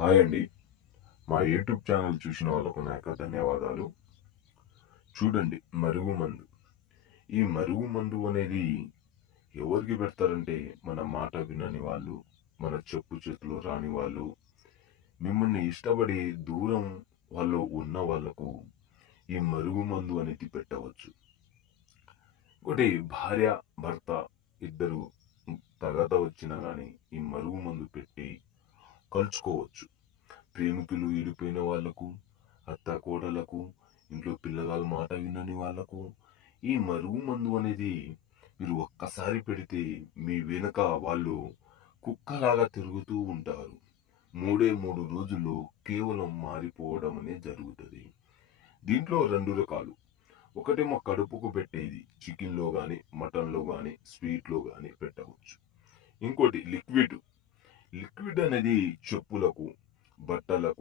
Hi అండి. మా YouTube channel చూసిన వాళ్ళకు నా యొక్క ధన్యవాదాలు. చూడండి, మరుగుమందు. ఈ మరుగుమందు అనేది ఎవరికి పెడతారంటే మన మాట వినని వాళ్ళు, మన చెప్పు చేతిలో రాని వాళ్ళు, మిమ్మల్ని ఇష్టపడి దూరం వాళ్ళు ఉన్న వాళ్ళకు ఈ మరుగుమందు అనేది పెట్టవచ్చు. ఒకటి భార్య భర్త ఇద్దరు తగద వచ్చినా కానీ ఈ మరుగుమందు పెట్టి కలుసుకోవచ్చు. ప్రేమికులు విడిపోయిన వాళ్లకు, అత్త కోడలకు, ఇంట్లో పిల్లగాళ్ళ మాట వినని వాళ్లకు ఈ మరుగుమందు అనేది మీరు ఒక్కసారి పెడితే మీ వెనుక వాళ్ళు కుక్కలాగా తిరుగుతూ ఉంటారు. 3 రోజుల్లో కేవలం మారిపోవడం అనేది జరుగుతుంది. దీంట్లో 2 రకాలు. ఒకటేమో కడుపుకు పెట్టేది, చికెన్లో కానీ మటన్లో కానీ స్వీట్లో కానీ పెట్టవచ్చు. ఇంకోటి లిక్విడ్. లిక్విడ్ అనేది చెప్పులకు, బట్టలకు,